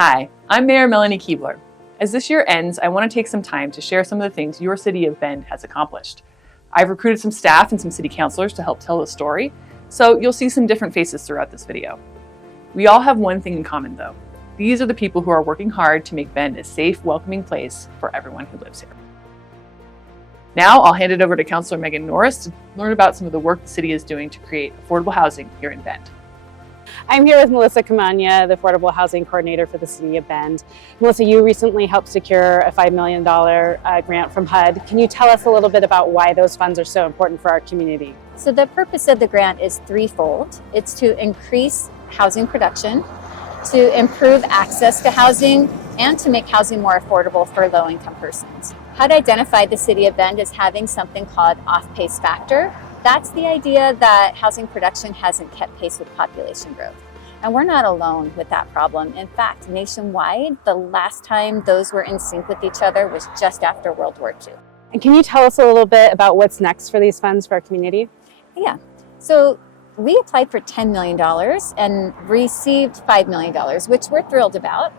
Hi, I'm Mayor Melanie Kebler. As this year ends, I want to take some time to share some of the things your city of Bend has accomplished. I've recruited some staff and some city councilors to help tell the story, so you'll see some different faces throughout this video. We all have one thing in common though. These are the people who are working hard to make Bend a safe, welcoming place for everyone who lives here. Now I'll hand it over to Councilor Megan Norris to learn about some of the work the city is doing to create affordable housing here in Bend. I'm here with Melissa Camagna, the Affordable Housing Coordinator for the City of Bend. Melissa, you recently helped secure a $5 million grant from HUD. Can you tell us a little bit about why those funds are so important for our community? So the purpose of the grant is threefold. It's to increase housing production, to improve access to housing, and to make housing more affordable for low-income persons. HUD identified the City of Bend as having something called off-pace factor. That's the idea that housing production hasn't kept pace with population growth. And we're not alone with that problem. In fact, nationwide, the last time those were in sync with each other was just after World War II. And can you tell us a little bit about what's next for these funds for our community? Yeah, so we applied for $10 million and received $5 million, which we're thrilled about.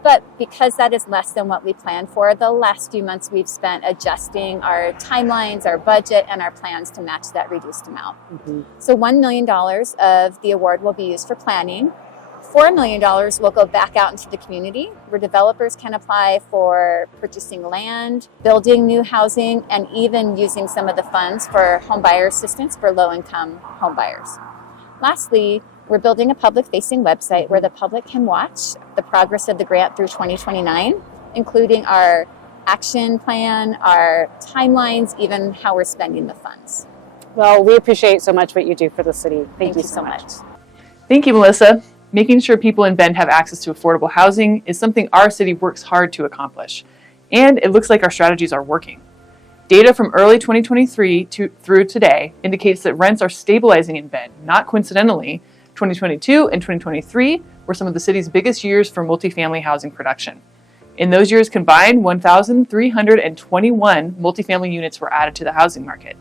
But because that is less than what we planned for, the last few months we've spent adjusting our timelines, our budget, and our plans to match that reduced amount. So $1 million of the award will be used for planning. $4 million will go back out into the community where developers can apply for purchasing land, building new housing, and even using some of the funds for home buyer assistance for low-income home buyers. Lastly, we're building a public-facing website where the public can watch the progress of the grant through 2029, including our action plan, our timelines, even how we're spending the funds. Well, we appreciate so much what you do for the city. Thank you so much. Thank you, Melissa. Making sure people in Bend have access to affordable housing is something our city works hard to accomplish. And it looks like our strategies are working. Data from early 2023 through today indicates that rents are stabilizing in Bend. Not coincidentally, 2022 and 2023 were some of the city's biggest years for multifamily housing production. In those years combined, 1,321 multifamily units were added to the housing market.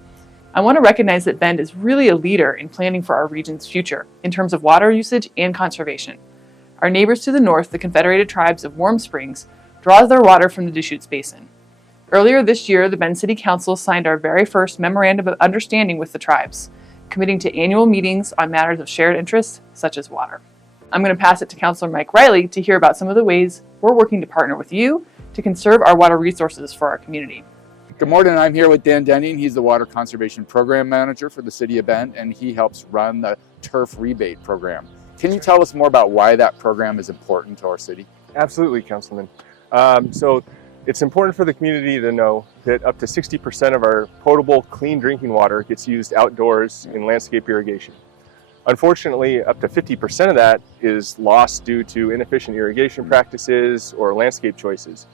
I want to recognize that Bend is really a leader in planning for our region's future in terms of water usage and conservation. Our neighbors to the north, the Confederated Tribes of Warm Springs, draws their water from the Deschutes Basin. Earlier this year, the Bend City Council signed our very first memorandum of understanding with the tribes, committing to annual meetings on matters of shared interest, such as water. I'm going to pass it to Councilor Mike Riley to hear about some of the ways we're working to partner with you to conserve our water resources for our community. Good morning, I'm here with Dan Denning. He's the Water Conservation Program Manager for the City of Bend, and he helps run the turf rebate program. Can you tell us more about why that program is important to our city? Absolutely, Councilman. So it's important for the community to know that up to 60% of our potable, clean drinking water gets used outdoors in landscape irrigation. Unfortunately, up to 50% of that is lost due to inefficient irrigation practices or landscape choices.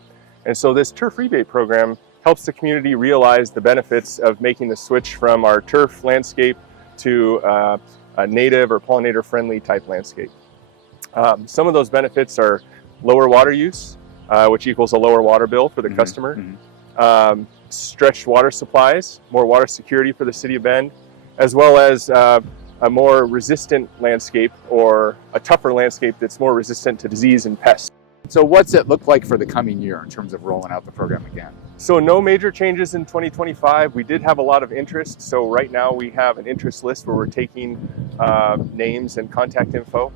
And so this turf rebate program helps the community realize the benefits of making the switch from our turf landscape to a native or pollinator-friendly type landscape. Some of those benefits are lower water use, which equals a lower water bill for the customer. Stretched water supplies, more water security for the City of Bend, as well as a more resistant landscape or a tougher landscape that's more resistant to disease and pests. So what's it look like for the coming year in terms of rolling out the program again? So no major changes in 2025. We did have a lot of interest. So right now we have an interest list where we're taking names and contact info.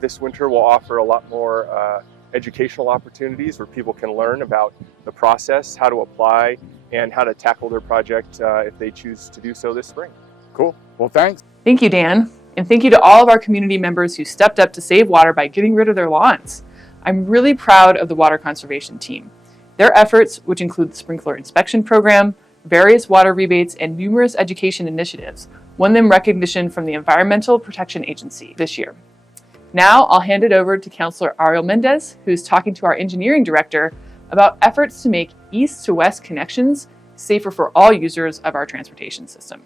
This winter we'll offer a lot more educational opportunities where people can learn about the process, how to apply, and how to tackle their project if they choose to do so this spring. Cool. Well, thanks. Thank you, Dan. And thank you to all of our community members who stepped up to save water by getting rid of their lawns. I'm really proud of the water conservation team. Their efforts, which include the sprinkler inspection program, various water rebates, and numerous education initiatives, won them recognition from the Environmental Protection Agency this year. Now I'll hand it over to Councilor Ariel Mendez, who's talking to our engineering director about efforts to make east to west connections safer for all users of our transportation system.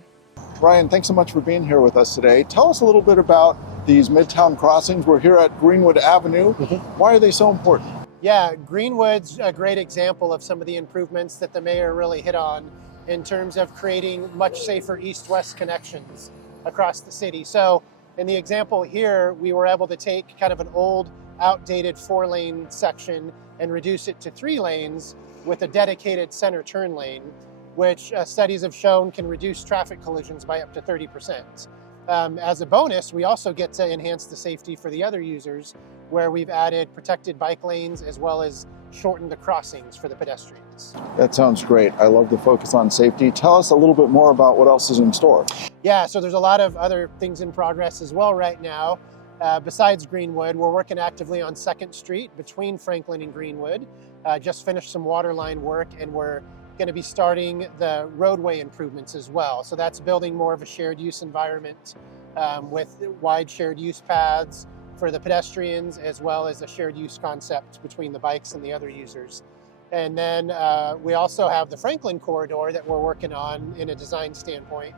Ryan, thanks so much for being here with us today. Tell us a little bit about these Midtown Crossings. We're here at Greenwood Avenue. Why are they so important? Yeah, Greenwood's a great example of some of the improvements that the mayor really hit on in terms of creating much safer east-west connections across the city. So in the example here, we were able to take kind of an old outdated 4-lane section and reduce it to 3 lanes with a dedicated center turn lane, which studies have shown can reduce traffic collisions by up to 30%. As a bonus, we also get to enhance the safety for the other users, where we've added protected bike lanes as well as shortened the crossings for the pedestrians. That sounds great. I love the focus on safety. Tell us a little bit more about what else is in store. Yeah, so there's a lot of other things in progress as well right now. Besides Greenwood, we're working actively on 2nd Street between Franklin and Greenwood. Just finished some water line work, and we're going to be starting the roadway improvements as well. So that's building more of a shared use environment with wide shared use paths for the pedestrians, as well as a shared use concept between the bikes and the other users. And then we also have the Franklin corridor that we're working on in a design standpoint.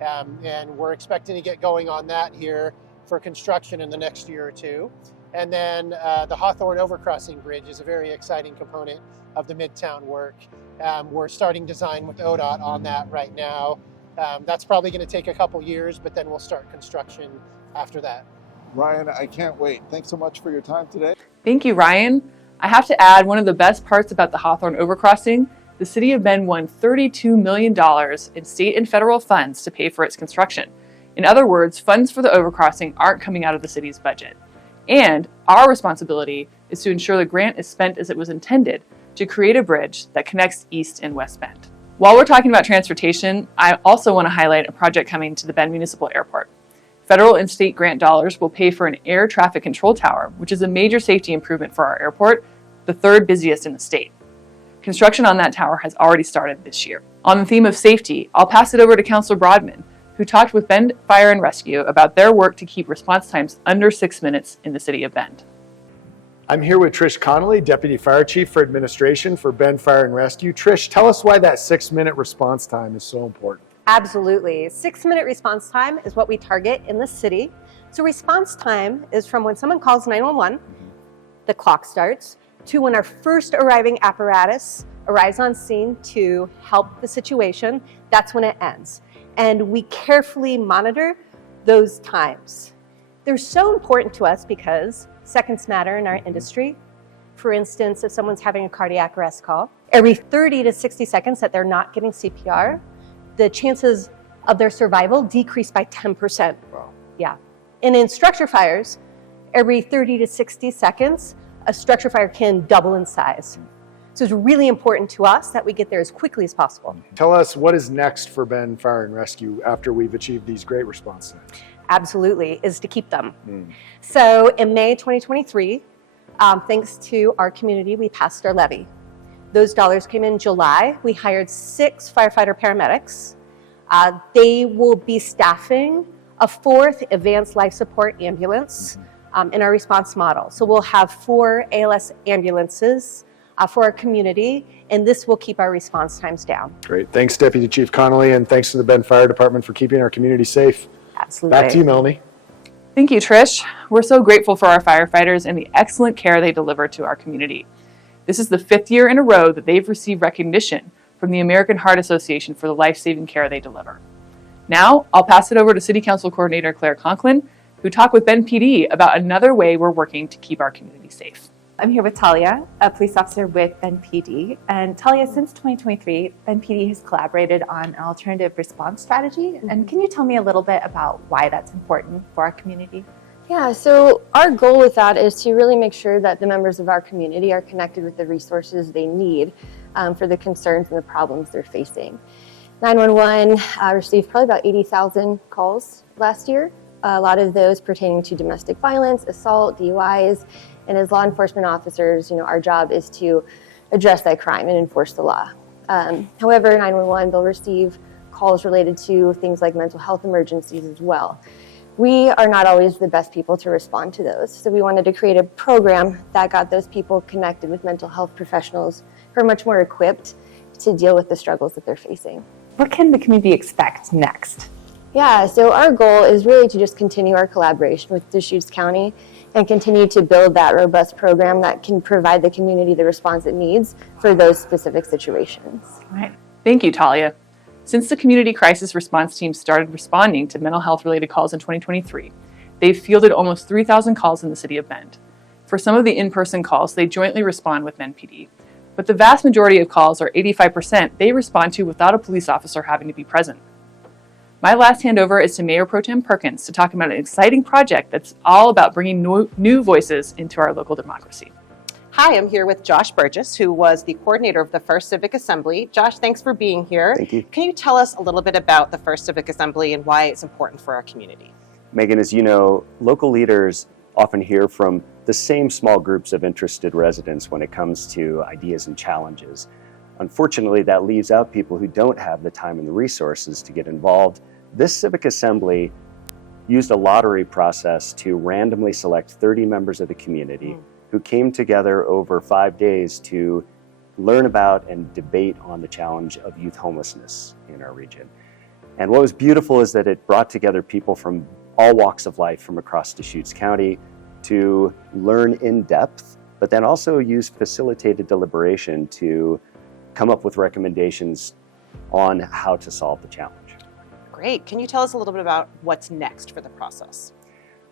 And we're expecting to get going on that here for construction in the next year or two. And then the Hawthorne Overcrossing Bridge is a very exciting component of the Midtown work. We're starting design with ODOT on that right now. That's probably going to take a couple years, but then we'll start construction after that. Ryan, I can't wait. Thanks so much for your time today. Thank you, Ryan. I have to add, one of the best parts about the Hawthorne Overcrossing, the City of Bend won $32 million in state and federal funds to pay for its construction. In other words, funds for the overcrossing aren't coming out of the city's budget. And our responsibility is to ensure the grant is spent as it was intended, to create a bridge that connects East and West Bend. While we're talking about transportation, I also want to highlight a project coming to the Bend Municipal Airport. Federal and state grant dollars will pay for an air traffic control tower, which is a major safety improvement for our airport, the 3rd busiest in the state. Construction on that tower has already started this year. On the theme of safety, I'll pass it over to Councilor Broadman, who talked with Bend Fire and Rescue about their work to keep response times under 6 minutes in the city of Bend. I'm here with Trish Connolly, Deputy Fire Chief for Administration for Bend Fire and Rescue. Trish, tell us why that 6-minute response time is so important. Absolutely. 6-minute response time is what we target in the city. So response time is from when someone calls 911, the clock starts, to when our first arriving apparatus arrives on scene to help the situation. That's when it ends. And we carefully monitor those times. They're so important to us because seconds matter in our industry. For instance, if someone's having a cardiac arrest call, every 30 to 60 seconds that they're not getting CPR, the chances of their survival decrease by 10%. Wow. Yeah. And in structure fires, every 30 to 60 seconds, a structure fire can double in size. So it's really important to us that we get there as quickly as possible. Tell us what is next for Bend Fire and Rescue after we've achieved these great response times. Absolutely, is to keep them. So in May 2023, thanks to our community, we passed our levy. Those dollars came in July. We hired 6 firefighter paramedics. They will be staffing a 4th advanced life support ambulance in our response model. So we'll have 4 ALS ambulances for our community, and this will keep our response times down. Great. Thanks, Deputy Chief Connolly, and thanks to the Bend Fire Department for keeping our community safe. Absolutely. Back to you, Melanie. Thank you, Trish. We're so grateful for our firefighters and the excellent care they deliver to our community. This is the 5th year in a row that they've received recognition from the American Heart Association for the life-saving care they deliver. Now, I'll pass it over to City Council Coordinator Claire Conklin, who talked with Bend PD about another way we're working to keep our community safe. I'm here with Talia, a police officer with Bend PD. And Talia, since 2023, Bend PD has collaborated on an alternative response strategy. And can you tell me a little bit about why that's important for our community? Yeah, so our goal with that is to really make sure that the members of our community are connected with the resources they need for the concerns and the problems they're facing. 911 received probably about 80,000 calls last year, a lot of those pertaining to domestic violence, assault, DUIs, and as law enforcement officers, our job is to address that crime and enforce the law. However, 911, they'll receive calls related to things like mental health emergencies as well. We are not always the best people to respond to those, so we wanted to create a program that got those people connected with mental health professionals who are much more equipped to deal with the struggles that they're facing. What can the community expect next? Yeah, so our goal is really to just continue our collaboration with Deschutes County and continue to build that robust program that can provide the community the response it needs for those specific situations. All right. Thank you, Talia. Since the Community Crisis Response Team started responding to mental health related calls in 2023, they've fielded almost 3,000 calls in the city of Bend. For some of the in-person calls, they jointly respond with Bend PD. But the vast majority of calls, or 85%, they respond to without a police officer having to be present. My last handover is to Mayor Pro Tem Perkins to talk about an exciting project that's all about bringing new voices into our local democracy. Hi, I'm here with Josh Burgess, who was the coordinator of the first Civic Assembly. Josh, thanks for being here. Thank you. Can you tell us a little bit about the first Civic Assembly and why it's important for our community? Megan, as you know, local leaders often hear from the same small groups of interested residents when it comes to ideas and challenges. Unfortunately, that leaves out people who don't have the time and the resources to get involved. This Civic Assembly used a lottery process to randomly select 30 members of the community who came together over 5 days to learn about and debate on the challenge of youth homelessness in our region. And what was beautiful is that it brought together people from all walks of life from across Deschutes County to learn in depth, but then also use facilitated deliberation to come up with recommendations on how to solve the challenge. Great. Can you tell us a little bit about what's next for the process?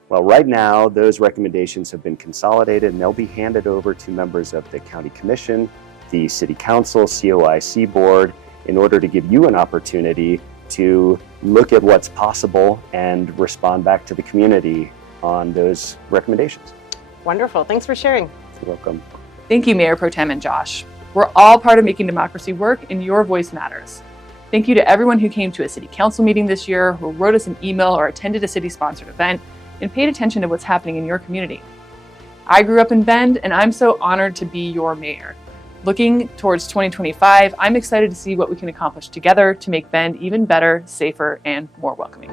Well, right now, those recommendations have been consolidated and they'll be handed over to members of the County Commission, the City Council, COIC Board, in order to give you an opportunity to look at what's possible and respond back to the community on those recommendations. Wonderful. Thanks for sharing. You're welcome. Thank you, Mayor Pro Tem and Josh. We're all part of making democracy work, and your voice matters. Thank you to everyone who came to a City Council meeting this year, who wrote us an email or attended a city-sponsored event, and paid attention to what's happening in your community. I grew up in Bend, and I'm so honored to be your mayor. Looking towards 2025, I'm excited to see what we can accomplish together to make Bend even better, safer, and more welcoming.